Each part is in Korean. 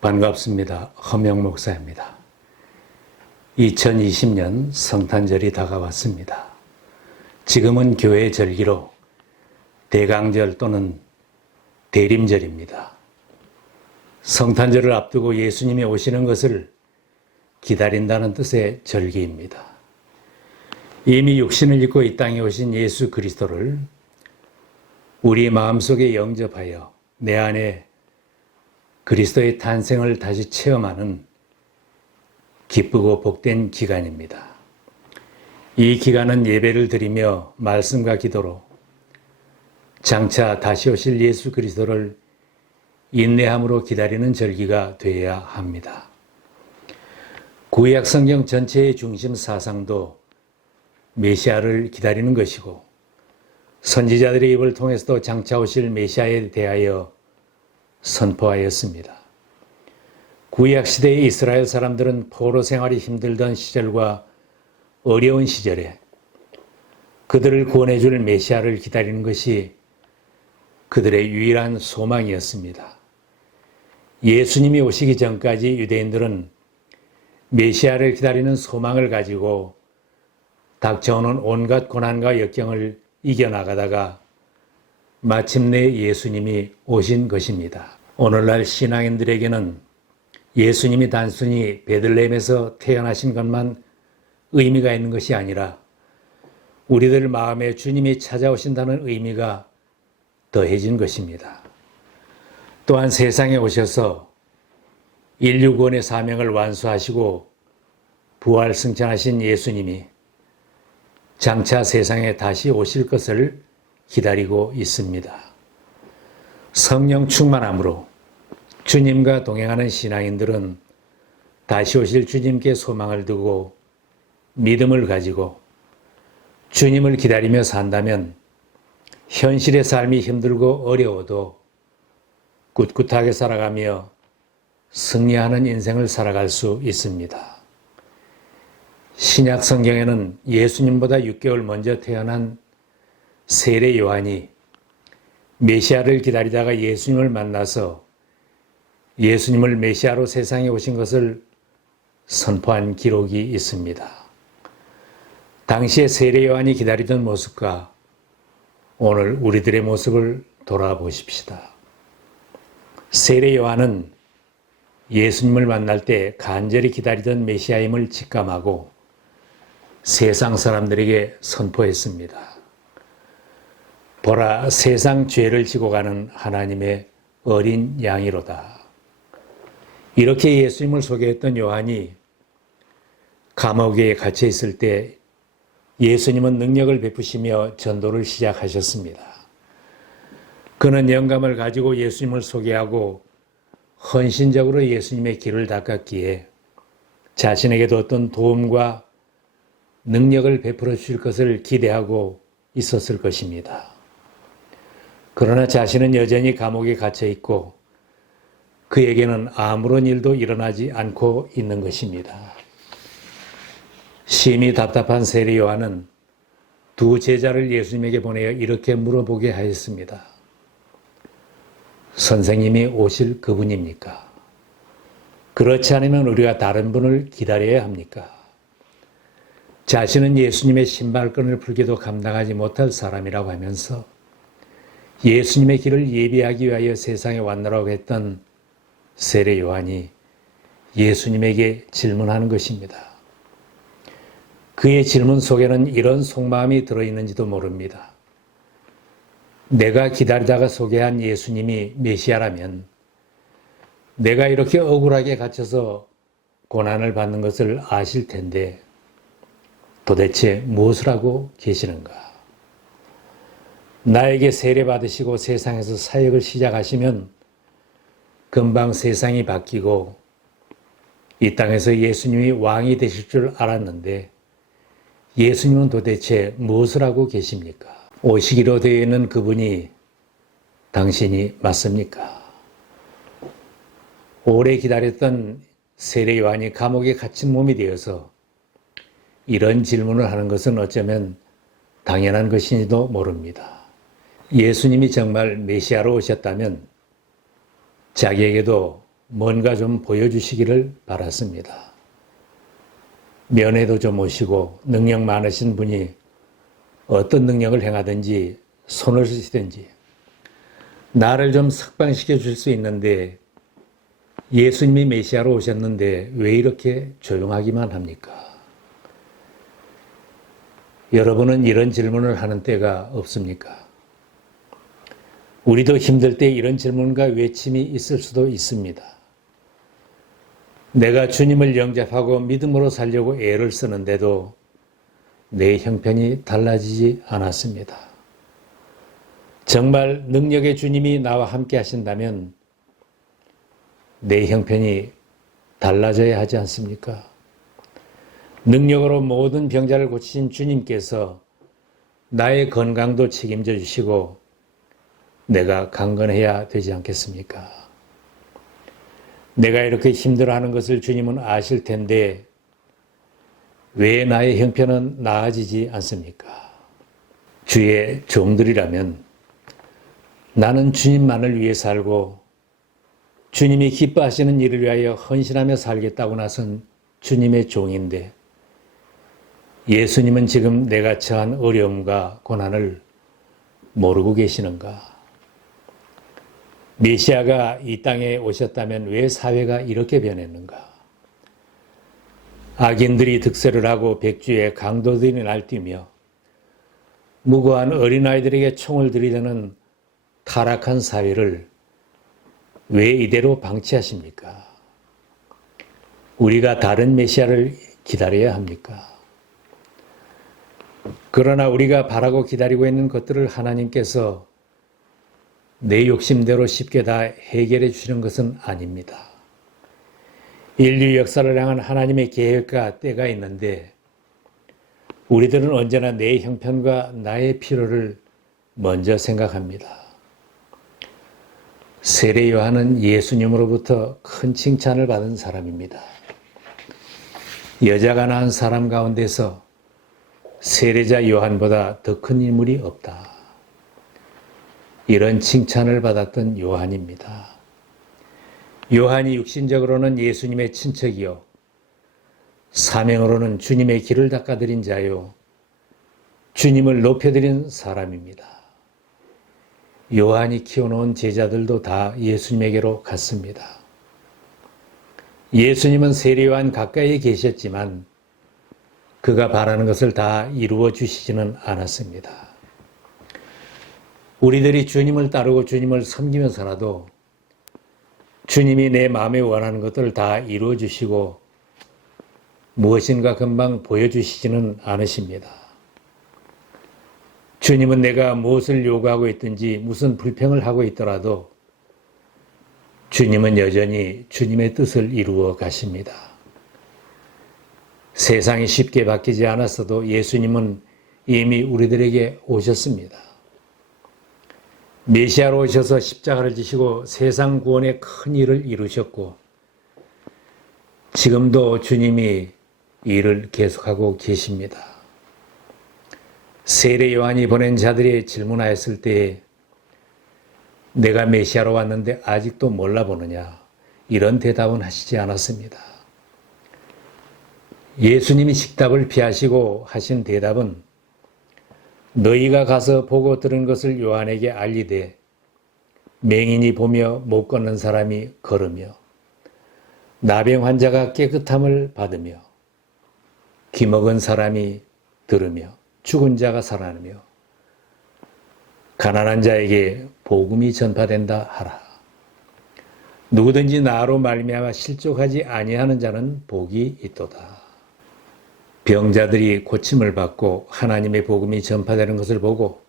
반갑습니다. 허명 목사입니다. 2020년 성탄절이 다가왔습니다. 지금은 교회 절기로 대강절 또는 대림절입니다. 성탄절을 앞두고 예수님이 오시는 것을 기다린다는 뜻의 절기입니다. 이미 육신을 입고 이 땅에 오신 예수 그리스도를 우리 마음속에 영접하여 내 안에 그리스도의 탄생을 다시 체험하는 기쁘고 복된 기간입니다. 이 기간은 예배를 드리며 말씀과 기도로 장차 다시 오실 예수 그리스도를 인내함으로 기다리는 절기가 되어야 합니다. 구약 성경 전체의 중심 사상도 메시아를 기다리는 것이고 선지자들의 입을 통해서도 장차 오실 메시아에 대하여 선포하였습니다. 구약 시대의 이스라엘 사람들은 포로 생활이 힘들던 시절과 어려운 시절에 그들을 구원해 줄 메시아를 기다리는 것이 그들의 유일한 소망이었습니다. 예수님이 오시기 전까지 유대인들은 메시아를 기다리는 소망을 가지고 닥쳐오는 온갖 고난과 역경을 이겨나가다가 마침내 예수님이 오신 것입니다. 오늘날 신앙인들에게는 예수님이 단순히 베들레헴에서 태어나신 것만 의미가 있는 것이 아니라 우리들 마음에 주님이 찾아오신다는 의미가 더해진 것입니다. 또한 세상에 오셔서 인류 구원의 사명을 완수하시고 부활 승천하신 예수님이 장차 세상에 다시 오실 것을 기다리고 있습니다. 성령 충만함으로 주님과 동행하는 신앙인들은 다시 오실 주님께 소망을 두고 믿음을 가지고 주님을 기다리며 산다면 현실의 삶이 힘들고 어려워도 꿋꿋하게 살아가며 승리하는 인생을 살아갈 수 있습니다. 신약 성경에는 예수님보다 6개월 먼저 태어난 세례 요한이 메시아를 기다리다가 예수님을 만나서 예수님을 메시아로 세상에 오신 것을 선포한 기록이 있습니다. 당시에 세례 요한이 기다리던 모습과 오늘 우리들의 모습을 돌아보십시다. 세례 요한은 예수님을 만날 때 간절히 기다리던 메시아임을 직감하고 세상 사람들에게 선포했습니다. 보라, 세상 죄를 지고 가는 하나님의 어린 양이로다. 이렇게 예수님을 소개했던 요한이 감옥에 갇혀 있을 때 예수님은 능력을 베푸시며 전도를 시작하셨습니다. 그는 영감을 가지고 예수님을 소개하고 헌신적으로 예수님의 길을 닦았기에 자신에게도 어떤 도움과 능력을 베풀어 주실 것을 기대하고 있었을 것입니다. 그러나 자신은 여전히 감옥에 갇혀 있고 그에게는 아무런 일도 일어나지 않고 있는 것입니다. 심히 답답한 세례 요한은 두 제자를 예수님에게 보내어 이렇게 물어보게 하였습니다. 선생님이 오실 그분입니까? 그렇지 않으면 우리가 다른 분을 기다려야 합니까? 자신은 예수님의 신발끈을 풀기도 감당하지 못할 사람이라고 하면서 예수님의 길을 예비하기 위하여 세상에 왔노라고 했던 세례 요한이 예수님에게 질문하는 것입니다. 그의 질문 속에는 이런 속마음이 들어있는지도 모릅니다. 내가 기다리다가 소개한 예수님이 메시아라면 내가 이렇게 억울하게 갇혀서 고난을 받는 것을 아실 텐데 도대체 무엇을 하고 계시는가? 나에게 세례 받으시고 세상에서 사역을 시작하시면 금방 세상이 바뀌고 이 땅에서 예수님이 왕이 되실 줄 알았는데 예수님은 도대체 무엇을 하고 계십니까? 오시기로 되어 있는 그분이 당신이 맞습니까? 오래 기다렸던 세례 요한이 감옥에 갇힌 몸이 되어서 이런 질문을 하는 것은 어쩌면 당연한 것인지도 모릅니다. 예수님이 정말 메시아로 오셨다면 자기에게도 뭔가 좀 보여주시기를 바랐습니다. 면회도 좀 오시고 능력 많으신 분이 어떤 능력을 행하든지 손을 쓰시든지 나를 좀 석방시켜 줄 수 있는데 예수님이 메시아로 오셨는데 왜 이렇게 조용하기만 합니까? 여러분은 이런 질문을 하는 때가 없습니까? 우리도 힘들 때 이런 질문과 외침이 있을 수도 있습니다. 내가 주님을 영접하고 믿음으로 살려고 애를 쓰는데도 내 형편이 달라지지 않았습니다. 정말 능력의 주님이 나와 함께 하신다면 내 형편이 달라져야 하지 않습니까? 능력으로 모든 병자를 고치신 주님께서 나의 건강도 책임져 주시고 내가 강건해야 되지 않겠습니까? 내가 이렇게 힘들어하는 것을 주님은 아실 텐데 왜 나의 형편은 나아지지 않습니까? 주의 종들이라면 나는 주님만을 위해 살고 주님이 기뻐하시는 일을 위하여 헌신하며 살겠다고 나선 주님의 종인데 예수님은 지금 내가 처한 어려움과 고난을 모르고 계시는가? 메시아가 이 땅에 오셨다면 왜 사회가 이렇게 변했는가? 악인들이 득세를 하고 백주에 강도들이 날뛰며 무고한 어린아이들에게 총을 들이대는 타락한 사회를 왜 이대로 방치하십니까? 우리가 다른 메시아를 기다려야 합니까? 그러나 우리가 바라고 기다리고 있는 것들을 하나님께서 내 욕심대로 쉽게 다 해결해 주시는 것은 아닙니다. 인류 역사를 향한 하나님의 계획과 때가 있는데 우리들은 언제나 내 형편과 나의 필요를 먼저 생각합니다. 세례 요한은 예수님으로부터 큰 칭찬을 받은 사람입니다. 여자가 낳은 사람 가운데서 세례자 요한보다 더 큰 인물이 없다. 이런 칭찬을 받았던 요한입니다. 요한이 육신적으로는 예수님의 친척이요 사명으로는 주님의 길을 닦아드린 자요 주님을 높여드린 사람입니다. 요한이 키워놓은 제자들도 다 예수님에게로 갔습니다. 예수님은 세례 요한 가까이에 계셨지만 그가 바라는 것을 다 이루어 주시지는 않았습니다. 우리들이 주님을 따르고 주님을 섬기면서라도 주님이 내 마음에 원하는 것들을 다 이루어 주시고 무엇인가 금방 보여주시지는 않으십니다. 주님은 내가 무엇을 요구하고 있든지 무슨 불평을 하고 있더라도 주님은 여전히 주님의 뜻을 이루어 가십니다. 세상이 쉽게 바뀌지 않았어도 예수님은 이미 우리들에게 오셨습니다. 메시아로 오셔서 십자가를 지시고 세상 구원의 큰 일을 이루셨고 지금도 주님이 이 일을 계속하고 계십니다. 세례 요한이 보낸 자들이 질문하였을 때에 내가 메시아로 왔는데 아직도 몰라보느냐 이런 대답은 하시지 않았습니다. 예수님이 식답을 피하시고 하신 대답은 너희가 가서 보고 들은 것을 요한에게 알리되 맹인이 보며 못 걷는 사람이 걸으며 나병 환자가 깨끗함을 받으며 귀먹은 사람이 들으며 죽은 자가 살아나며 가난한 자에게 복음이 전파된다 하라. 누구든지 나로 말미암아 실족하지 아니하는 자는 복이 있도다. 병자들이 고침을 받고 하나님의 복음이 전파되는 것을 보고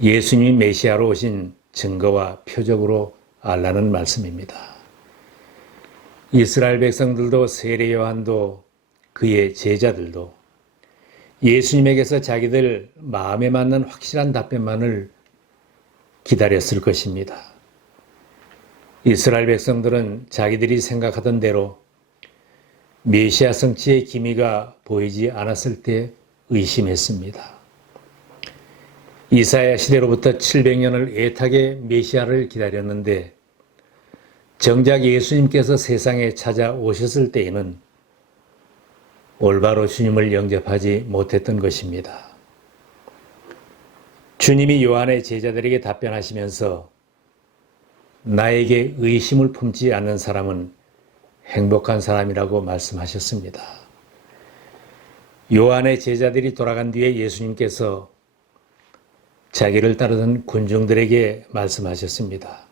예수님이 메시아로 오신 증거와 표적으로 알라는 말씀입니다. 이스라엘 백성들도 세례 요한도 그의 제자들도 예수님에게서 자기들 마음에 맞는 확실한 답변만을 기다렸을 것입니다. 이스라엘 백성들은 자기들이 생각하던 대로 메시아 성취의 기미가 보이지 않았을 때 의심했습니다. 이사야 시대로부터 700년을 애타게 메시아를 기다렸는데 정작 예수님께서 세상에 찾아오셨을 때에는 올바로 주님을 영접하지 못했던 것입니다. 주님이 요한의 제자들에게 답변하시면서 나에게 의심을 품지 않는 사람은 행복한 사람이라고 말씀하셨습니다. 요한의 제자들이 돌아간 뒤에 예수님께서 자기를 따르던 군중들에게 말씀하셨습니다.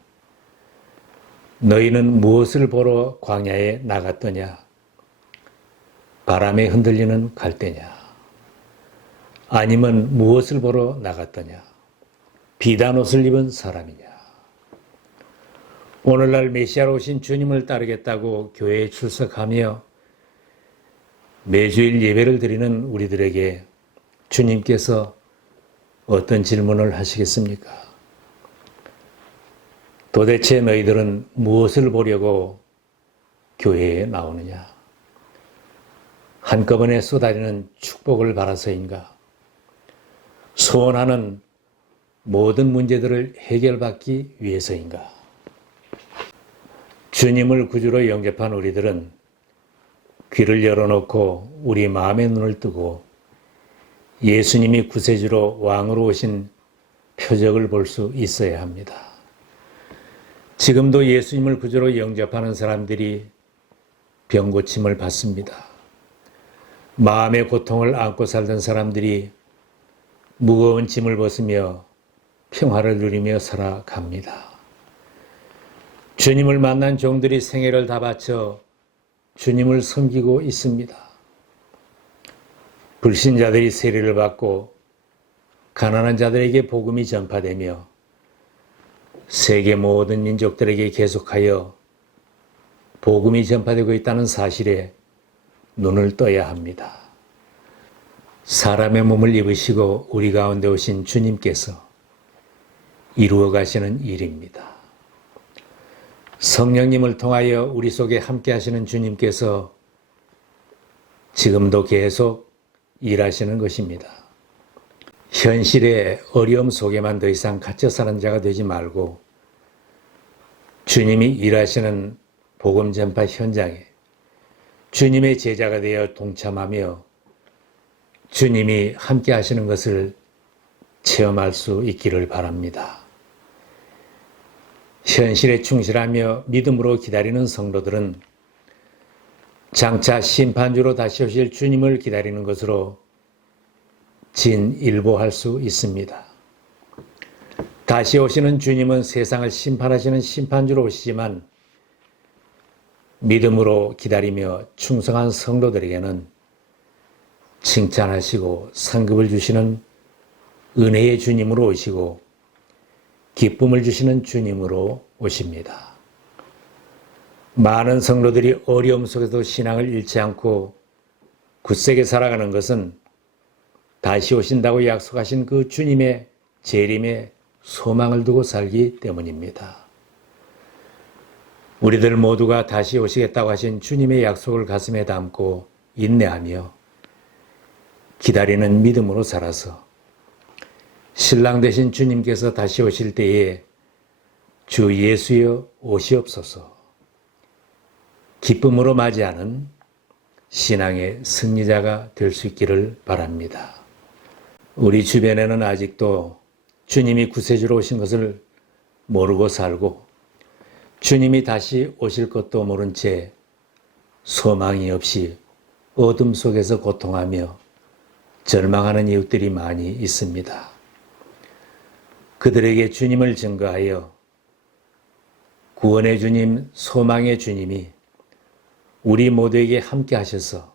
너희는 무엇을 보러 광야에 나갔더냐? 바람에 흔들리는 갈대냐? 아니면 무엇을 보러 나갔더냐? 비단 옷을 입은 사람이냐? 오늘날 메시아로 오신 주님을 따르겠다고 교회에 출석하며 매주일 예배를 드리는 우리들에게 주님께서 어떤 질문을 하시겠습니까? 도대체 너희들은 무엇을 보려고 교회에 나오느냐? 한꺼번에 쏟아지는 축복을 바라서인가? 소원하는 모든 문제들을 해결받기 위해서인가? 주님을 구주로 영접한 우리들은 귀를 열어놓고 우리 마음의 눈을 뜨고 예수님이 구세주로 왕으로 오신 표적을 볼 수 있어야 합니다. 지금도 예수님을 구주로 영접하는 사람들이 병고침을 받습니다. 마음의 고통을 안고 살던 사람들이 무거운 짐을 벗으며 평화를 누리며 살아갑니다. 주님을 만난 종들이 생애를 다 바쳐 주님을 섬기고 있습니다. 불신자들이 세례를 받고 가난한 자들에게 복음이 전파되며 세계 모든 민족들에게 계속하여 복음이 전파되고 있다는 사실에 눈을 떠야 합니다. 사람의 몸을 입으시고 우리 가운데 오신 주님께서 이루어 가시는 일입니다. 성령님을 통하여 우리 속에 함께 하시는 주님께서 지금도 계속 일하시는 것입니다. 현실의 어려움 속에만 더 이상 갇혀 사는 자가 되지 말고 주님이 일하시는 복음 전파 현장에 주님의 제자가 되어 동참하며 주님이 함께 하시는 것을 체험할 수 있기를 바랍니다. 현실에 충실하며 믿음으로 기다리는 성도들은 장차 심판주로 다시 오실 주님을 기다리는 것으로 진일보할 수 있습니다. 다시 오시는 주님은 세상을 심판하시는 심판주로 오시지만 믿음으로 기다리며 충성한 성도들에게는 칭찬하시고 상급을 주시는 은혜의 주님으로 오시고 기쁨을 주시는 주님으로 오십니다. 많은 성도들이 어려움 속에도 신앙을 잃지 않고 굳세게 살아가는 것은 다시 오신다고 약속하신 그 주님의 재림에 소망을 두고 살기 때문입니다. 우리들 모두가 다시 오시겠다고 하신 주님의 약속을 가슴에 담고 인내하며 기다리는 믿음으로 살아서 신랑 되신 주님께서 다시 오실 때에 주 예수여 오시옵소서 기쁨으로 맞이하는 신앙의 승리자가 될 수 있기를 바랍니다. 우리 주변에는 아직도 주님이 구세주로 오신 것을 모르고 살고 주님이 다시 오실 것도 모른 채 소망이 없이 어둠 속에서 고통하며 절망하는 이웃들이 많이 있습니다. 그들에게 주님을 증거하여 구원의 주님, 소망의 주님이 우리 모두에게 함께 하셔서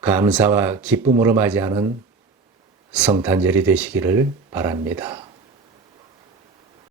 감사와 기쁨으로 맞이하는 성탄절이 되시기를 바랍니다.